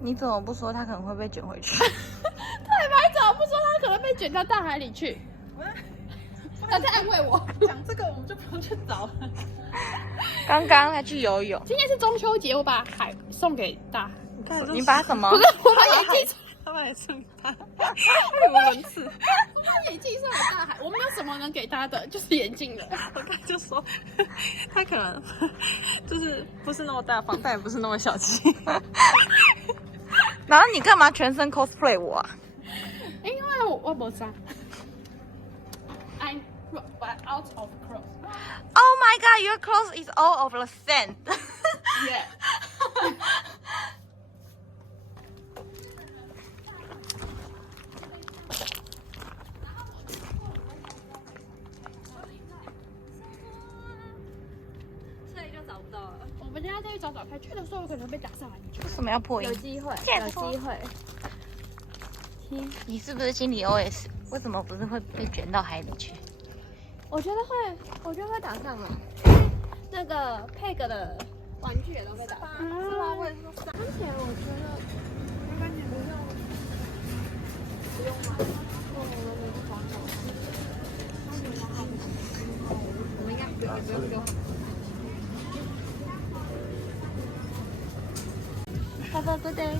你怎么不说它可能会被卷回去？对吧？你怎么不说它可能被卷到大海里去？他在安慰我。讲这个我们就不用去找了。刚刚他去游泳。今天是中秋节，我把海送给大海。你把什么？不是，我把眼镜，他把眼镜他，语无伦次。我把眼镜送给大海。我没有什么能给他的，就是眼镜了。我刚就说，他可能就是不是那么大方，但也不是那么小气。然后你干嘛全身 cosplay 我啊？因为我没啥。I'm out of clothes. Oh my god, your clothes is all of the sand. Yeah. 所以就找不到了。我们等下再去找找看，去的时候有可能被打上来。为什么要破音？有机会，有机会。你是不是心里 OS？ 为什么不是会被卷到海里去？我觉得会打上来。那个Peg的玩具也都被打上，是吗？我也说，而且我觉得应该不用买，我们没有装好。我们应该不用。Have a good day.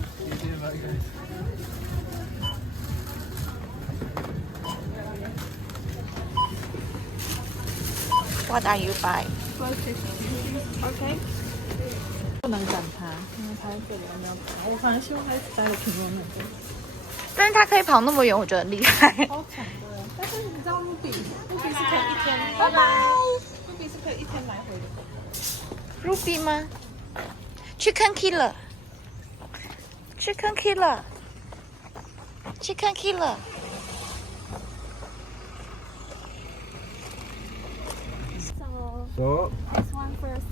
What are you buying? OK。不能赶他，因为他这里还没有跑。我反正希望他一直待在平稳那边。但是他可以跑那么远，我觉得很厉害。超强的，但是你知道Ruby是可以一天，拜拜。Ruby是可以一天来回的。Ruby 吗？Chicken Killer。Chicken Killer。Chicken Killer。So, This one first.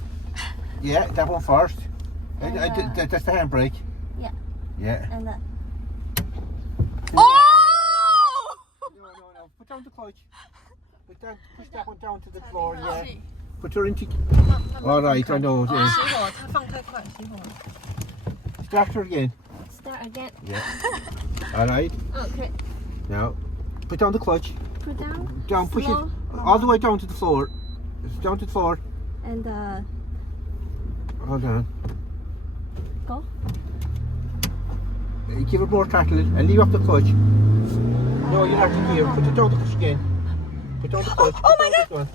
yeah, that one first. And, That's the handbrake. Yeah. Yeah. And Oh! No. Put down the clutch. Push that one down to the floor, yeah. Put your into... All right, I know. 熄火，它放太快，熄火。Start her again. Start again. Yeah. All right. Okay. Now, put down the clutch. Put down. Down, push Slow. it all the way down to the floor. Down to the floor. And Hold on. go. Give it more throttle and leave off the clutch. No, you have to gear. Put it down the clutch again. Put down the clutch. Oh my God!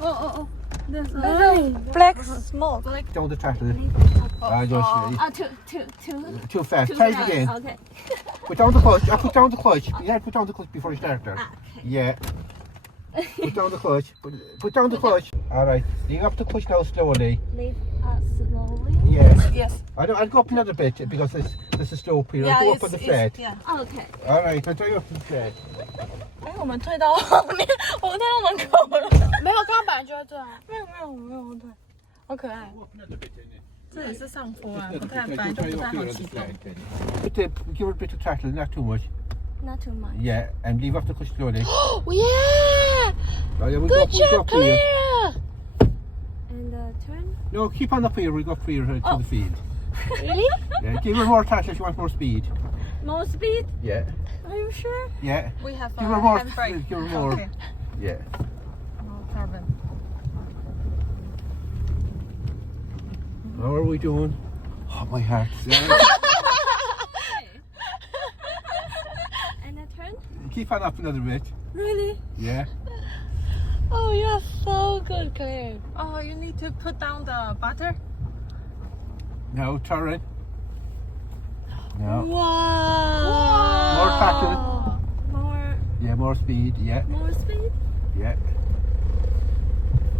Oh. There's Black smoke. Down the throttle. Too fast. Try it again. Okay. Put down the clutch. Put down the clutch. You have to put down the clutch before you start there. Okay. Yeah. Put down the clutch. Put down the clutch. All right. Leave off the clutch now slowly. Leave slowly. Yes. Yes. I'll go up another bit because this is slow here. Yeah, I'll go up on the flat. Yeah. Okay. All right. I'll try you up on the flat. 哎，我们退到后面，我们退到门口了。没有，刚刚本来就会这样。没有退，好可爱。 Go up another bit in it. 这也是上坡啊， Just 不太 another 反 bit. 正就 Try 不 you 太 up 好 here on 启 the 动。 flat. Give it a bit of throttle, not too much. Not too much. Yeah, and leave off the clutch slowly. Oh yeah! Oh, yeah, we'll Good go job, up here. Claire. And turn. No, keep on up here. We'll go up here to the field. Really? Yeah, give her more throttle if you want more speed. More speed. Yeah, Are you sure? yeah. We have Give her more. handbrake. Give her more. Okay. Yeah. No problem. How are we doing? Oh, my heart. Yeah. And turn. Keep on up another bit. Really? Yeah. Oh, you're so good, Claire. Oh, you need to put down the butter. Now turn it. No. Wow. More throttle. More Yeah, more speed. Yeah, speed. yeah.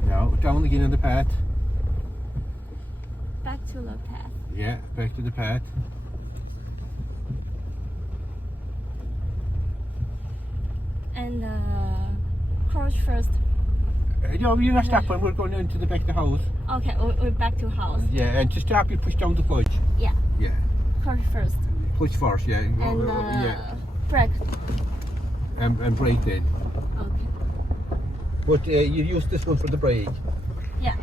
Now down again on the path. Back to the path. Yeah, back to the path. And crouch first. No, you're not stopping. We're going into the back of the house. Okay, we're back to house. Yeah, and to stop, you push down the clutch. Yeah. Yeah, Crouch first. push first. Yeah, And yeah, brake. and brake then. Okay. But you use this one for the brake. Yeah.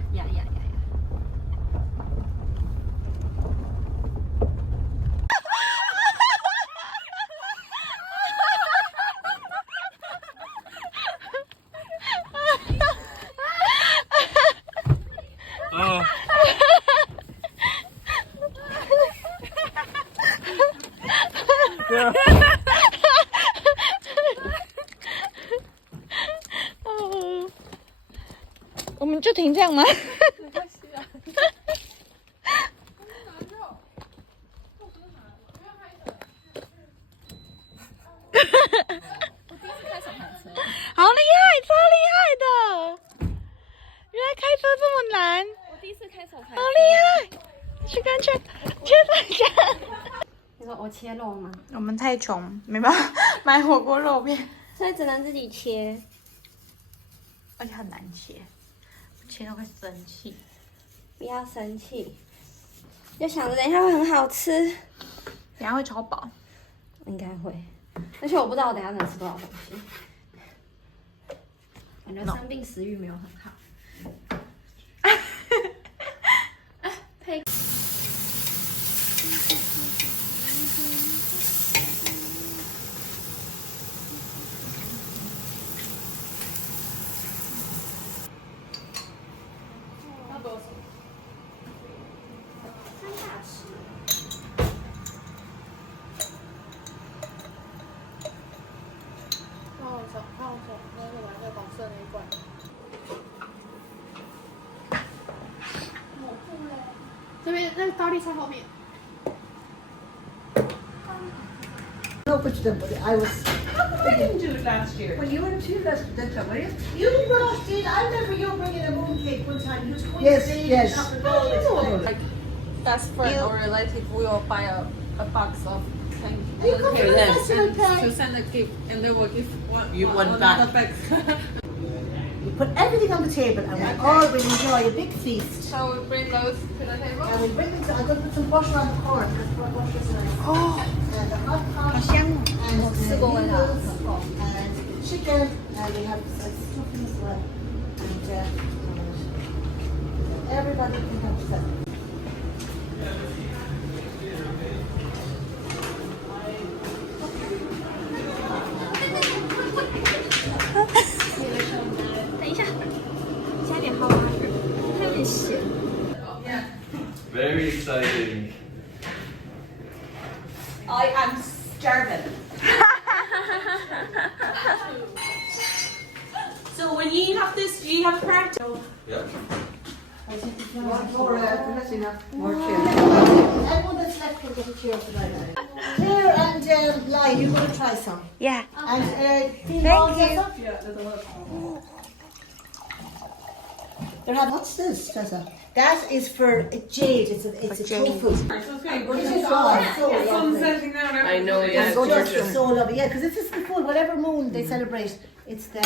哦，我们就停这样吗？没关系啊。好厉害，超厉害的！原来开车这么难，我第一次开手排车。好厉害！去看去，切分享。你说我切肉吗？我们太穷，没办法买火锅肉片，所以只能自己切。而且很难切，切到会生气。不要生气，就想着等一下会很好吃。等下会超饱。应该会，而且我不知道我等一下能吃多少东西。感觉生病食欲没有很好。配。这边那个高丽菜后面。 No, but I was. I didn't do it last year. Well, you were too last time, were you? You did what I did. I remember you bringing a mooncake one time. You was going Yes, to yes. Like Best friend or relative will buy a box of candy You come to the festival to time. send a gift, and they will give one. You want another back. bag. You put everything on the table and we all will enjoy a big feast. So we bring those to the table. And we'll bring them to, I'm going to put some butter on the corn. That's what butter is nice. Oh. And a hot pot. And noodles and chicken. And we have stuffing as well. And everybody can have some. Very exciting. I am starving. So when you have this, you have practice. Yeah. More everyone that's left can get a chair tonight. Claire and Lai, you're going to try some. Yeah. And Thank you. They're having, what's this, Tessa? That is for jade. It's a tofu. This is all so lovely. I know, It's just so lovely. Yeah, because this is the full, whatever moon they celebrate, it's the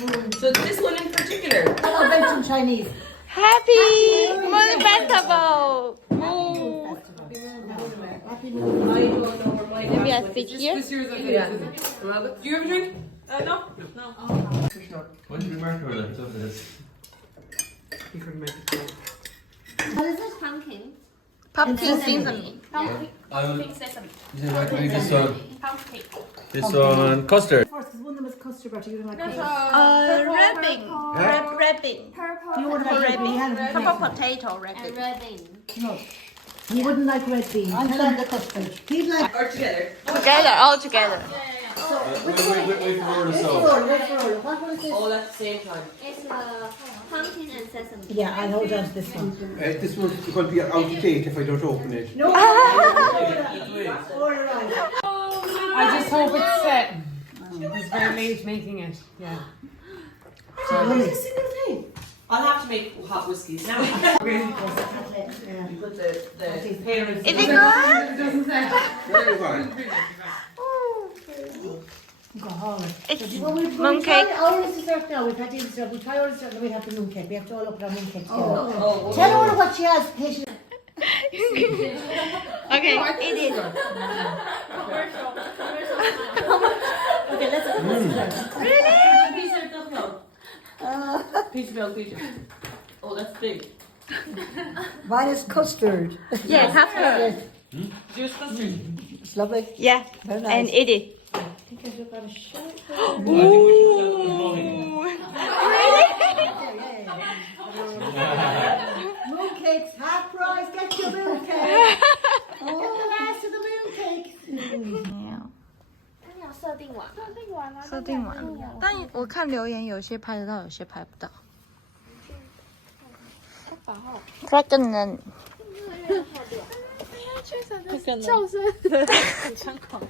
moon. So this one in particular. Oh, that's in Chinese. Happy Moon Festival! Happy moon. Maybe I sit here. This year's okay. Yeah. Do you have a drink? No. No. What did you mark over there? What's this? What is it? Pumpkin. Pumpkin seasoning. Pumpkin sesame. You said recommend this one. Pumpkin. This one custard. First, because one of them is custard, but you don't like custard. Red bean. Red bean. Purple. You wouldn't like red bean. You had it in Purple the potato, red And bean. red bean. No. He wouldn't like red bean. I'm trying the custard. He'd like. Or together. Together, all together. Wait for her to Wait solve. for her, wait for her. What one is this? All at the same time. It's pumpkin and sesame. Yeah, I'll hold on to this one. This one's going to be out of date if I don't open it. No. All right. I just hope it's set. It's very late making it. Yeah. Lovely. I'll have to make hot whiskies now. You put the parents. Is it good? Very well. It's Mooncake. mooncake. Our dessert now. We've had the dessert. We try our dessert and we have the mooncake. We have to all open our mooncake together. Oh. Tell her what she has. Patient. Okay, eat it. Okay, let's open this dessert. Piece of milk, piece. Oh, that's big. Mine is custard. Yeah, custard. Here's custard. It's lovely. Yeah, Very nice. and eat it. I think I've got a shot. Mooncakes, half price. Get your mooncake. Get the last of the mooncake. Yeah. 完，设定完了，但我看留言有些拍得到，有些拍不到。他可能笑声很猖狂，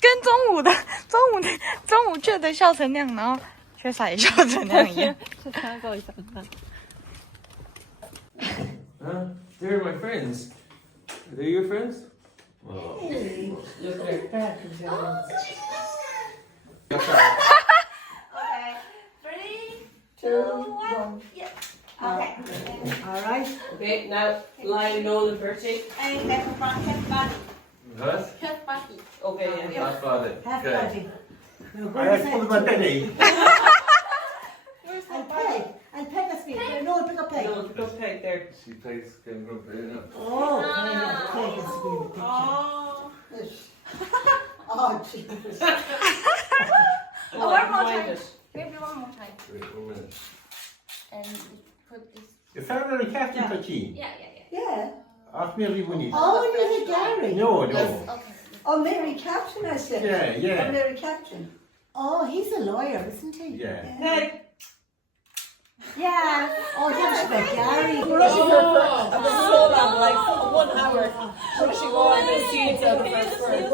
跟中午觉得笑成那样，然后缺啥也笑成那样一样。They're my friends. Are they your friends? Oh. Look there. Okay. 3, 2, 1. Yeah. Okay. All right. Okay, now lie low and vertic. And half body. What? Okay, yeah. Half body. Half Okay. body. I have full of my belly. And peg a speed. No, pick up peg. No, go peg there. She plays getting grumpy, you know. Oh, peg has to be in the picture. Oh, Jesus. Oh, one more mind time. it. Maybe one more time. Wait 1 minute. And put this. Is that really Captain Pachin? Yeah. Yeah. Ask Mary Winnie. Oh, you hit Gary. No. Okay. Oh, Mary Captain, I said. Yeah. Oh, Mary Captain. Oh, he's a lawyer, isn't he? Yeah. Peg. Yeah. Oh, that's about Gary. I'm so long, like 1 hour. Pushing all the seeds out of my first.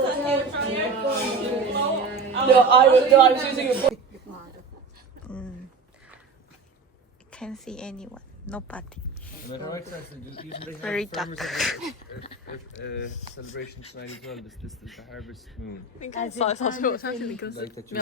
No, I was using a book. Can't see anyone. Nobody. Am I right, Usually they Very have farmers celebration tonight as well. This is the harvest moon.应该少说，我相信你跟 Like that you